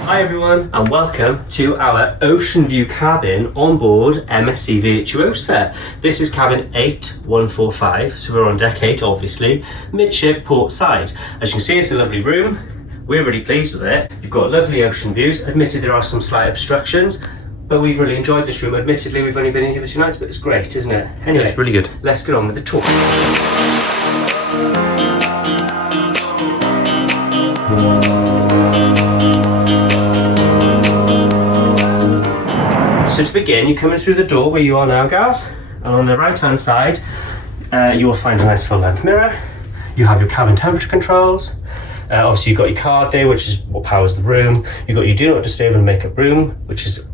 Hi everyone and welcome to our Ocean View cabin on board MSC Virtuosa. This is cabin 8145, so we're on deck 8 obviously, midship port side. As you can see, it's a lovely room. We're really pleased with it. You've got lovely ocean views. Admittedly there are some slight obstructions, but we've really enjoyed this room. Admittedly we've only been in here for 2 nights, but it's great, isn't it? Anyway, it's really good. Let's get on with the tour. So to begin, you're coming through the door where you are now, Gav, and on the right hand side you will find a nice full length mirror. You have your cabin temperature controls. Obviously you've got your card there, which is what powers the room. You've got your do not disturb and makeup room, which is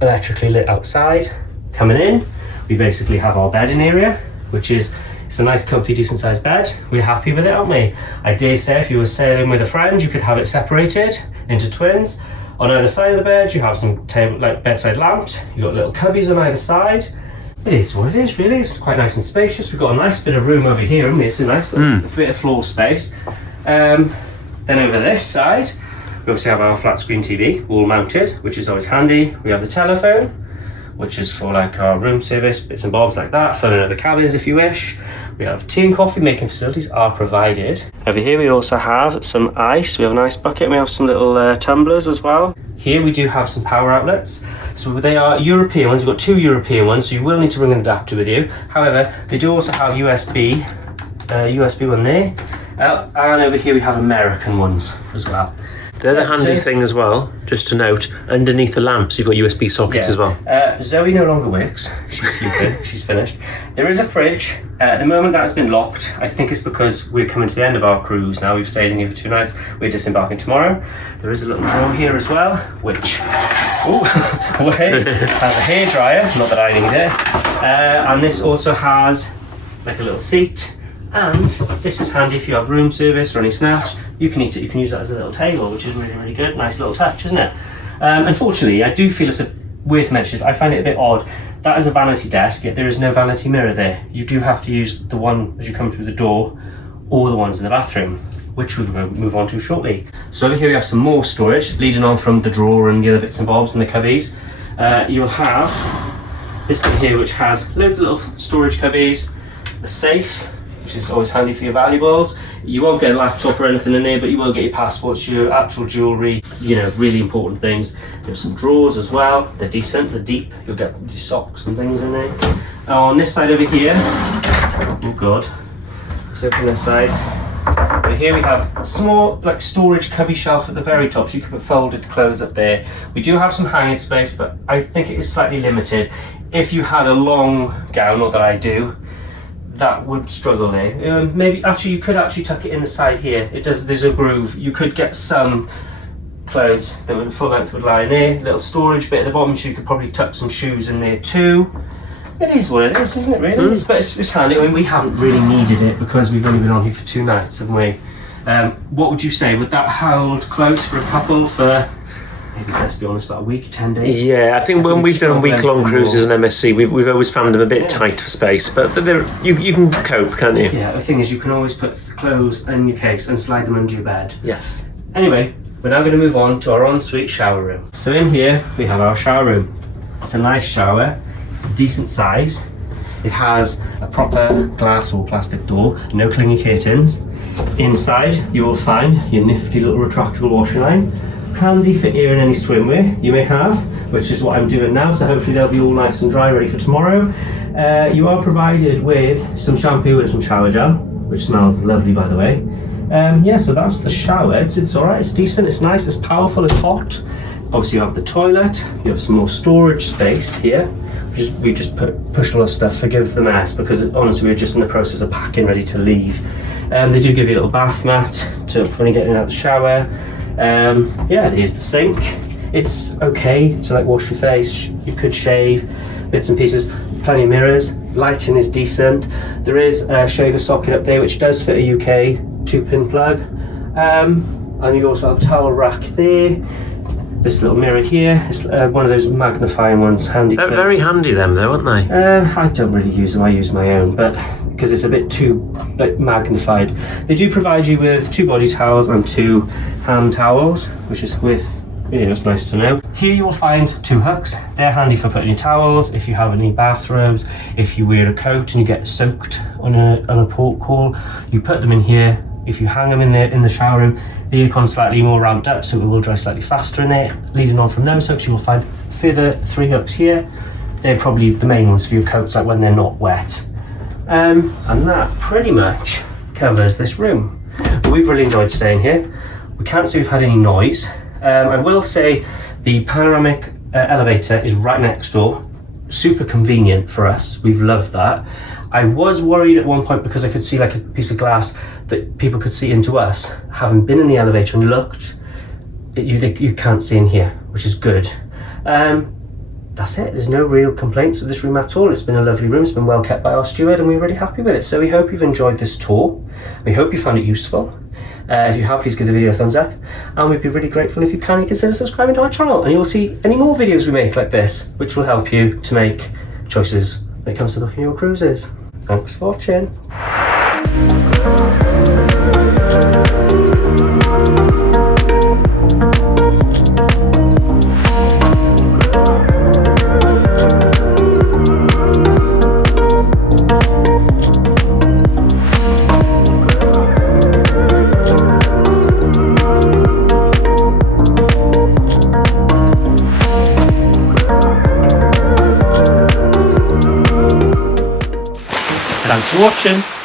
electrically lit outside. Coming in, we basically have our bedding area, which is, it's a nice comfy decent sized bed. We're happy with it, aren't we? I dare say if you were sailing with a friend you could have it separated into twins. On either side of the bed you have some bedside lamps. You've got little cubbies on either side. It is what it is really. It's quite nice and spacious. We've got a nice bit of room over here, haven't we? It's a nice little bit of floor space. Then over this side we obviously have our flat screen TV, wall mounted, which is always handy. We have the telephone, which is for like our room service, bits and bobs like that, phone in other cabins if you wish. We have tea and coffee making facilities are provided. Over here we also have some ice. We have an ice bucket and we have some little tumblers as well. Here we do have some power outlets. So they are European ones. We've got 2 European ones, so you will need to bring an adapter with you. However, they do also have USB one there. And over here we have American ones as well. They're the handy thing as well, just to note, underneath the lamps you've got USB sockets as well. Zoe no longer works, she's sleeping, she's finished. There is a fridge. At the moment that has been locked. I think it's because we're coming to the end of our cruise now. We've stayed in here for 2 nights, we're disembarking tomorrow. There is a little drawer here as well, which has a hairdryer, not that I need it. And this also has like a little seat. And this is handy if you have room service or any snacks. You can eat it, you can use that as a little table, which is really, really good. Nice little touch, isn't it? Unfortunately, I do feel it's worth mentioning. I find it a bit odd. That is a vanity desk, yet there is no vanity mirror there. You do have to use the one as you come through the door, or the ones in the bathroom, which we'll move on to shortly. So over here we have some more storage, leading on from the drawer and the other bits and bobs and the cubbies. You'll have this bit here, which has loads of little storage cubbies, a safe, which is always handy for your valuables. You won't get a laptop or anything in there, but you will get your passports, your actual jewellery, you know, really important things. There's some drawers as well. They're decent, they're deep. You'll get your socks and things in there. On this side over here, oh god, let's open this side. Over here we have a small like storage cubby shelf at the very top, so you can put folded clothes up there. We do have some hanging space, but I think it is slightly limited. If you had a long gown, not that I do, that would struggle there. Maybe actually you could actually tuck it in the side here. It does. There's a groove. You could get some clothes that would full length would lie in there. Little storage bit at the bottom, so you could probably tuck some shoes in there too. It is what it is, isn't it? Really, but it's handy. I mean, we haven't really needed it because we've only been on here for 2 nights, haven't we? What would you say? Would that hold close for a couple for? Maybe, let's be honest, about a week, 10 days. Yeah, I think when we've done week-long cruises on MSC, we've always found them a bit tight for space, but you can cope, can't you? Yeah, the thing is you can always put clothes in your case and slide them under your bed. Yes. Anyway, we're now going to move on to our ensuite shower room. So in here we have our shower room. It's a nice shower, it's a decent size. It has a proper glass or plastic door, no clingy curtains. Inside you will find your nifty little retractable washing line. Handy for air in any swimwear you may have, which is what I'm doing now, so hopefully they'll be all nice and dry, ready for tomorrow. You are provided with some shampoo and some shower gel, which smells lovely by the way. Yeah, so that's the shower. It's alright, it's decent, it's nice, it's powerful, it's hot. Obviously you have the toilet, you have some more storage space here. We just pushed all the stuff, forgive the mess, because honestly we're just in the process of packing, ready to leave. They do give you a little bath mat for when you're getting out of the shower. Yeah, here's the sink. It's okay to like wash your face, you could shave, bits and pieces, plenty of mirrors, lighting is decent. There is a shaver socket up there which does fit a UK 2-pin plug. And you also have a towel rack there. This little mirror here is one of those magnifying ones, handy. They're very handy them though, aren't they? I don't really use them, I use my own, but because it's a bit too magnified. They do provide you with 2 body towels and 2 hand towels, which is with Yeah, it's nice to know. Here you will find 2 hooks. They're handy for putting your towels, if you have any bathrobes, if you wear a coat and you get soaked on a port call, you put them in here. If you hang them in the shower room, the aircon's slightly more ramped up, so it will dry slightly faster in there. Leading on from those hooks, you will find further 3 hooks here. They're probably the main ones for your coats, like when they're not wet. And that pretty much covers this room. But we've really enjoyed staying here. We can't say we've had any noise. I will say the panoramic elevator is right next door. Super convenient for us. We've loved that. I was worried at one point because I could see like a piece of glass that people could see into us. Having been in the elevator and looked, you can't see in here, which is good. That's it. There's no real complaints with this room at all. It's been a lovely room. It's been well kept by our steward and we're really happy with it. So we hope you've enjoyed this tour. We hope you found it useful. If you have, please give the video a thumbs up. And we'd be really grateful if you kindly consider subscribing to our channel. And you'll see any more videos we make like this, which will help you to make choices when it comes to booking your cruises. Thanks for watching. Thanks for watching.